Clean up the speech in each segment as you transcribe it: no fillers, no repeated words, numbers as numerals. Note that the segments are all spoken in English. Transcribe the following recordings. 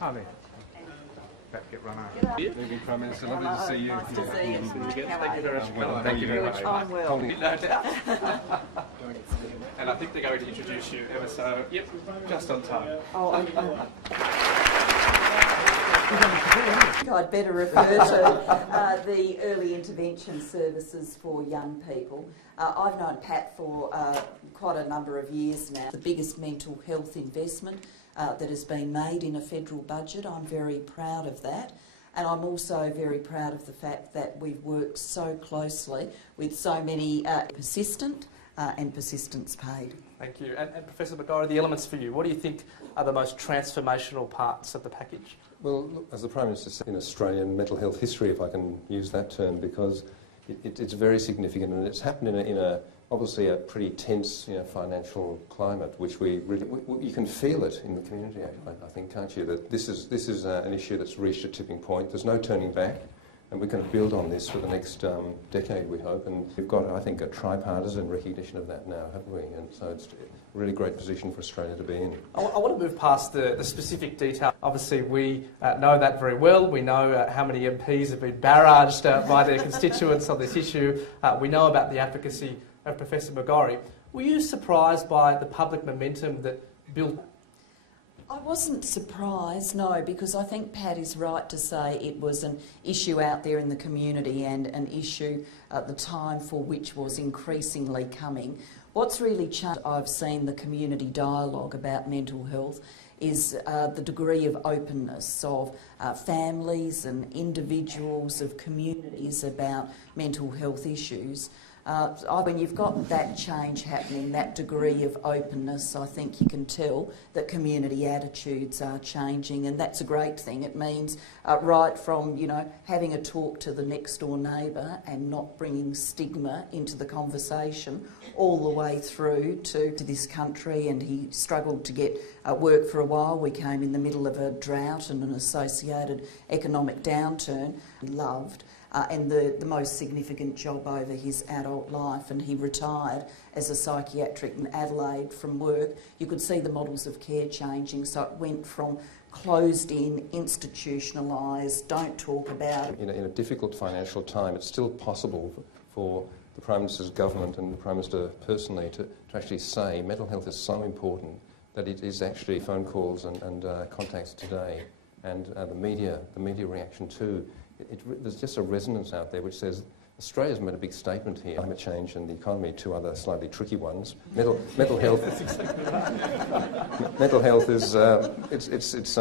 Hi there. About to get run over. Evening, Prime Minister. Lovely to see you. Nice to see you. Thank you very much. Thank you very much. I'm well. No doubt. And I think they're going to introduce you ever so, yep, just on time. I'd better refer to the early intervention services for young people. I've known Pat for quite a number of years now. The biggest mental health investment that has been made in a federal budget. I'm very proud of that. And I'm also very proud of the fact that we've worked so closely with so many persistent and persistence paid. Thank you. And Professor McGorry, the elements for you, what do you think are the most transformational parts of the package? Well, look, as the Prime Minister said, in Australian mental health history, if I can use that term, because it's very significant, and it's happened in a obviously a pretty tense, financial climate, which we really you can feel it in the community. I think, can't you? That this is an issue that's reached a tipping point. There's no turning back, and we're going to build on this for the next decade, we hope. And we've got, I think, a tripartisan recognition of that now, haven't we? And so it's a really great position for Australia to be in. I want to move past the specific detail. Obviously, we know that very well. We know how many MPs have been barraged by their constituents on this issue. We know about the advocacy of Professor McGorry. Were you surprised by the public momentum that built? I wasn't surprised, no, because I think Pat is right to say it was an issue out there in the community and an issue at the time for which was increasingly coming. What's really changed, I've seen the community dialogue about mental health, is the degree of openness of families and individuals, of communities about mental health issues. When you've got that change happening, that degree of openness, I think you can tell that community attitudes are changing, and that's a great thing. It means right from, having a talk to the next door neighbour and not bringing stigma into the conversation, all the way through to this country. And he struggled to get work for a while. We came in the middle of a drought and an associated economic downturn. He loved. And the most significant job over his adult life, and he retired as a psychiatric in Adelaide from work. You could see the models of care changing, so it went from closed in, institutionalised, don't talk about it. In a difficult financial time, it's still possible for the Prime Minister's government and the Prime Minister personally to actually say mental health is so important that it is actually phone calls and contacts today, and the media reaction too. There's just a resonance out there which says Australia's made a big statement here. Climate change and the economy, two other slightly tricky ones. Mental health. Mental health is it's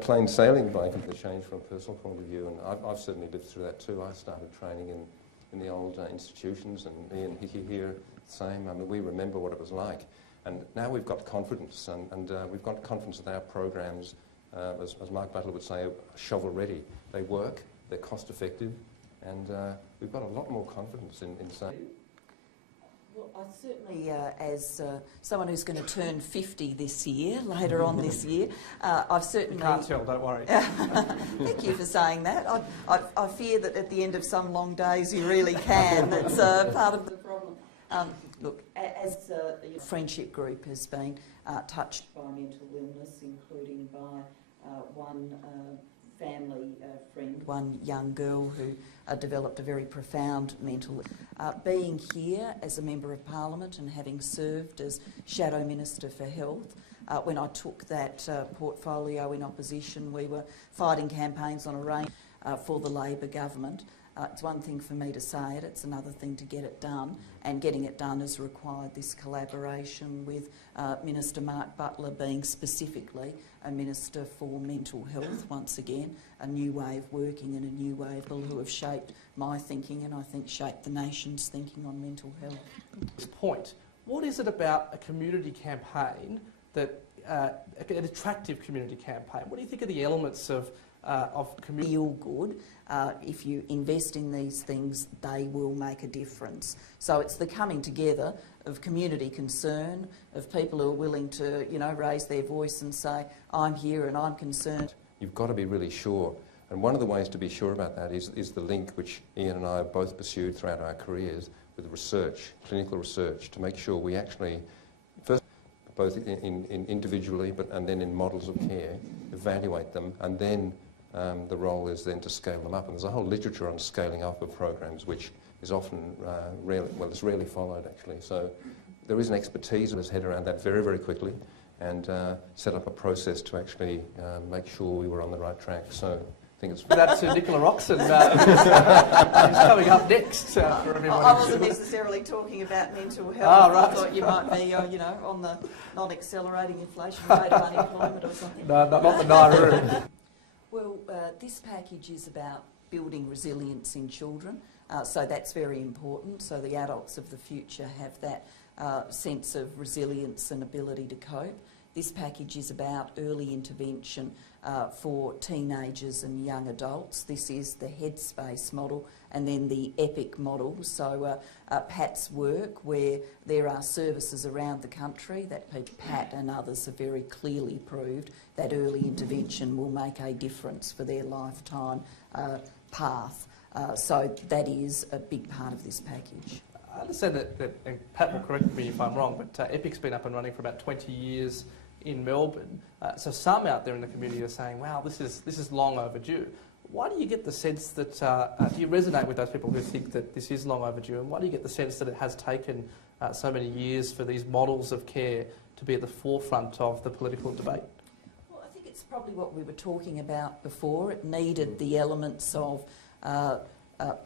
plain sailing by the change from a personal point of view, and I've certainly lived through that too. I started training in the old institutions, and Ian Hickey here, the same. I mean, we remember what it was like, and now we've got confidence, and we've got confidence that our programs, as Mark Butler would say, are shovel ready. They work. They're cost effective, and we've got a lot more confidence in saying. Well, I certainly, as someone who's going to turn 50 this year, later on this year, I've certainly... You can't tell, don't worry. Thank you for saying that. I fear that at the end of some long days you really can. That's part of the problem. Look, as the friendship group has been touched by mental illness, including by one family friend, one young girl who developed a very profound mental... being here as a Member of Parliament and having served as Shadow Minister for Health, when I took that portfolio in opposition, we were fighting campaigns on a range for the Labor government. It's one thing for me to say it, it's another thing to get it done, and getting it done has required this collaboration with Minister Mark Butler being specifically a Minister for Mental Health, once again, a new way of working and a new way of people who have shaped my thinking and I think shaped the nation's thinking on mental health. This point, what is it about a community campaign that, an attractive community campaign? What do you think are the elements of community? Feel good. If you invest in these things, they will make a difference. So it's the coming together of community concern, of people who are willing to, raise their voice and say, I'm here and I'm concerned. You've got to be really sure. And one of the ways to be sure about that is the link which Ian and I have both pursued throughout our careers with research, clinical research, to make sure we actually, first, both in individually and then in models of care, evaluate them, and then the role is then to scale them up. And there's a whole literature on scaling up of programs, which is often it's rarely followed actually. So there is an expertise that has head around that very, very quickly, and set up a process to actually make sure we were on the right track. So I think it's... That's Nicola Roxon. He's coming up next for everybody. I wasn't necessarily talking about mental health. Right. I thought you might be, on the non-accelerating inflation rate of unemployment or something. No, not the Nauru. Well, this package is about building resilience in children, so that's very important. So the adults of the future have that sense of resilience and ability to cope. This package is about early intervention for teenagers and young adults. This is the Headspace model and then the EPIC model. So Pat's work, where there are services around the country that Pat and others have very clearly proved that early intervention will make a difference for their lifetime path. So that is a big part of this package. I understand that, and Pat will correct me if I'm wrong, but EPIC's been up and running for about 20 years in Melbourne. So some out there in the community are saying, wow, this is long overdue. Why do you get the sense that, do you resonate with those people who think that this is long overdue, and why do you get the sense that it has taken so many years for these models of care to be at the forefront of the political debate? Well, I think it's probably what we were talking about before. It needed the elements of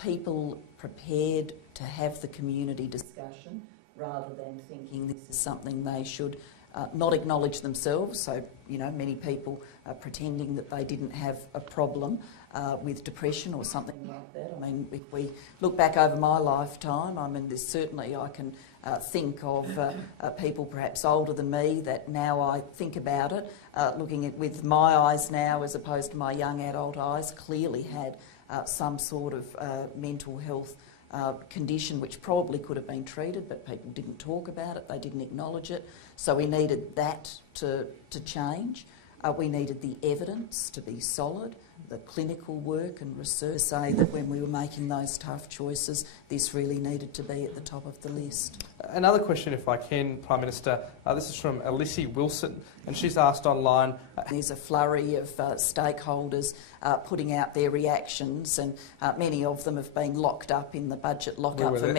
people prepared to have the community discussion rather than thinking this is something they should not acknowledge themselves. So, many people are pretending that they didn't have a problem with depression or something like that. I mean, if we look back over my lifetime, there's certainly I can think of people perhaps older than me that now I think about it, looking at with my eyes now as opposed to my young adult eyes, clearly had some sort of mental health condition which probably could have been treated, but people didn't talk about it, they didn't acknowledge it. So we needed that to change. We needed the evidence to be solid, the clinical work and research say that when we were making those tough choices, this really needed to be at the top of the list. Another question, if I can, Prime Minister. This is from Alicia Wilson, and she's asked online... There's a flurry of stakeholders putting out their reactions, and many of them have been locked up in the budget lockup for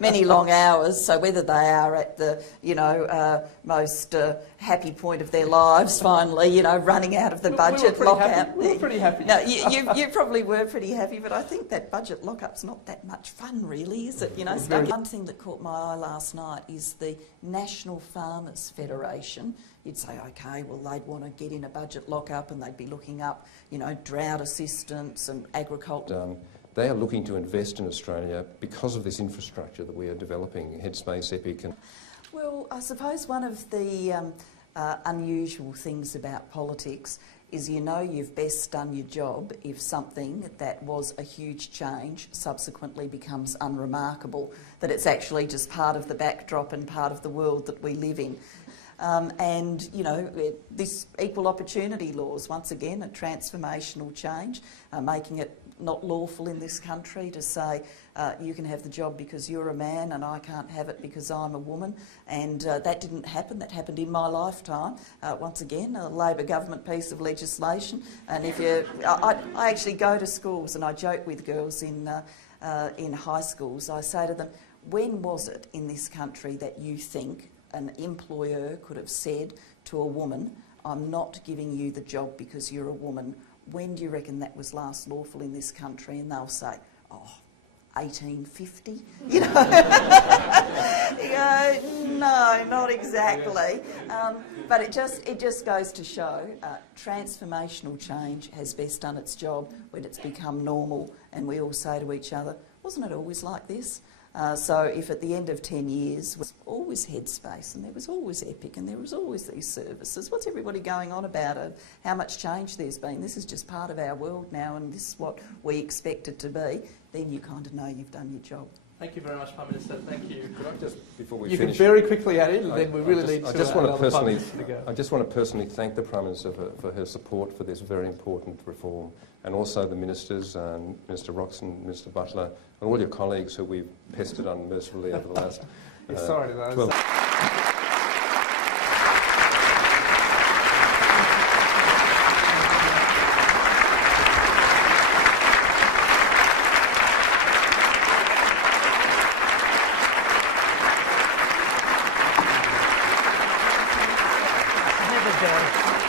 many long hours. So whether they are at the most happy point of their lives, finally, running out of the budget lockout. We were pretty happy. No, you probably were pretty happy, but I think that budget lockup's not that much fun, really, is it? One thing that caught my eye last night is the National Farmers Federation. You'd say, okay, well, they'd want to get in a budget lockup and they'd be looking up, drought assistance and agriculture. They are looking to invest in Australia because of this infrastructure that we are developing, Headspace, EPIC. Well, I suppose one of the unusual things about politics is you've best done your job if something that was a huge change subsequently becomes unremarkable, that it's actually just part of the backdrop and part of the world that we live in. This equal opportunity laws, once again, a transformational change, making it not lawful in this country to say you can have the job because you're a man and I can't have it because I'm a woman. And that didn't happen. That happened in my lifetime. Once again, a Labor government piece of legislation. And I actually go to schools and I joke with girls in high schools. I say to them, when was it in this country that you think an employer could have said to a woman, I'm not giving you the job because you're a woman? When do you reckon that was last lawful in this country? And they'll say, 1850? You go, no, not exactly. But it just goes to show transformational change has best done its job when it's become normal and we all say to each other, wasn't it always like this? So if at the end of 10 years, was always Headspace and there was always EPIC and there was always these services, what's everybody going on about how much change there's been? This is just part of our world now and this is what we expect it to be. Then you kind of know you've done your job. Thank you very much, Prime Minister. Thank you. Could I just, before we you finish... can very quickly add in, then we really need to... I just want to personally thank the Prime Minister for her support for this very important reform, and also the ministers, Minister Roxon, Minister Butler, and all your colleagues who we've pestered unmercifully over the last... sorry to those. Chair.